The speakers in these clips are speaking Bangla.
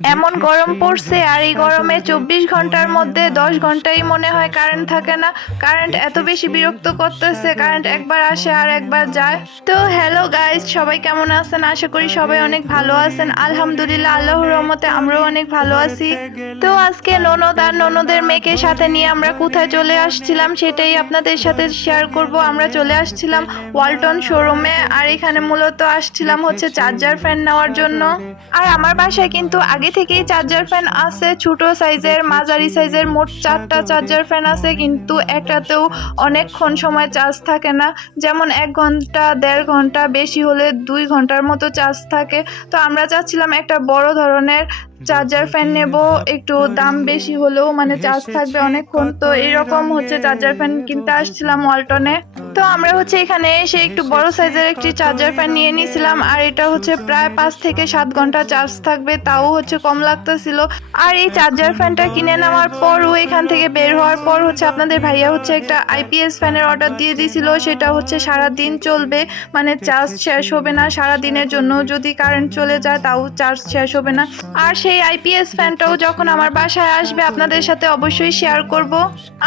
এমন গরম পড়ছে আর এই গরমে 24 ঘন্টার মধ্যে 10 ঘন্টাই মনে হয় কারেন্ট থাকে না। কারেন্ট এত বেশি বিরক্ত করতেছে, কারেন্ট একবার আসে আর একবার যায়। তো হ্যালো গাইস, সবাই কেমন আছেন? আশা করি সবাই অনেক ভালো আছেন। আলহামদুলিল্লাহ, আল্লাহর রহমতে আমরাও অনেক ভালো আছি। তো আজকে ননদ আর ননদের মেয়েকে সাথে নিয়ে আমরা কোথায় চলে আসছিলাম সেটাই আপনাদের সাথে শেয়ার করব। আমরা চলে আসছিলাম ওয়ালটন শোরুমে, আর এখানে মূলত আসছিলাম হচ্ছে চার্জার ফ্যান নেওয়ার জন্য। আর আমার বাসায় কিন্তু আগে থেকেই চার্জার ফ্যান আছে, ছোট সাইজের, মাঝারি সাইজের, মোট 4টা চার্জার ফ্যান আছে, কিন্তু একটাতেও অনেকক্ষণ সময় চার্জ থাকে না। যেমন 1 ঘন্টা, 1.5 ঘন্টা, বেশি হলে 2 ঘন্টার মতো চার্জ থাকে। তো আমরা চাচ্ছিলাম একটা বড় ধরনের চার্জার ফ্যান নেব, একটু দাম বেশি হলেও মানে চার্জ থাকবে অনেকক্ষণ। তো এরকম হচ্ছে চার্জার ফ্যান কিনতে আসছিলাম ওয়ালটনে। তো আমরা হচ্ছে এখানে এসে একটু বড় সাইজের একটি চার্জার ফ্যান নিয়ে নিয়েছিলাম, আর এটা হচ্ছে প্রায় 5 থেকে 7 ঘন্টা চার্জ থাকবে, তাও হচ্ছে কম লাগতেছিল। আর এই চার্জার ফ্যানটা কিনে নেওয়ার পরও এখান থেকে বের হওয়ার পর হচ্ছে আপনাদের ভাইয়া হচ্ছে একটা আইপিএস ফ্যানের অর্ডার দিয়ে দিয়েছিল। সেটা হচ্ছে সারা দিন চলবে, মানে চার্জ শেষ হবে না সারা দিনের জন্য। যদি কারেন্ট চলে যায় তাও চার্জ শেষ হবে না। আর সেই আইপিএস ফ্যানটাও যখন আমার বাসায় আসবে আপনাদের সাথে অবশ্যই শেয়ার করব।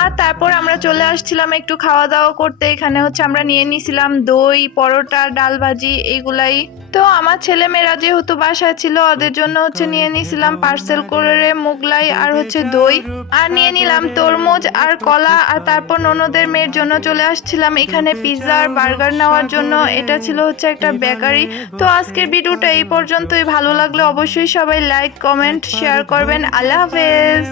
আর তারপর আমরা চলে আসছিলাম একটু খাওয়া দাওয়া করতে। এখানে হচ্ছে আমরা নিয়ে নিয়েছিলাম দই, পরোটা, ডাল ভাজি, এইগুলাই। তো আমার ছেলে মেয়েরা যেহেতু বাসায় ছিল ওদের জন্য হচ্ছে নিয়ে নিয়েছিলাম পার্সেল করে মোগলাই আর হচ্ছে দই, আর নিয়ে নিলাম তরমুজ আর কলা। আর তারপর ননদের মেয়ের জন্য চলে আসছিলাম এখানে পিৎজা আর বার্গার নেওয়ার জন্য। এটা ছিল হচ্ছে একটা বেকারি। তো আজকের ভিডিওটা এই পর্যন্তই। ভালো লাগলে অবশ্যই সবাই লাইক, কমেন্ট, শেয়ার করবেন। আল্লাহ হাফেজ।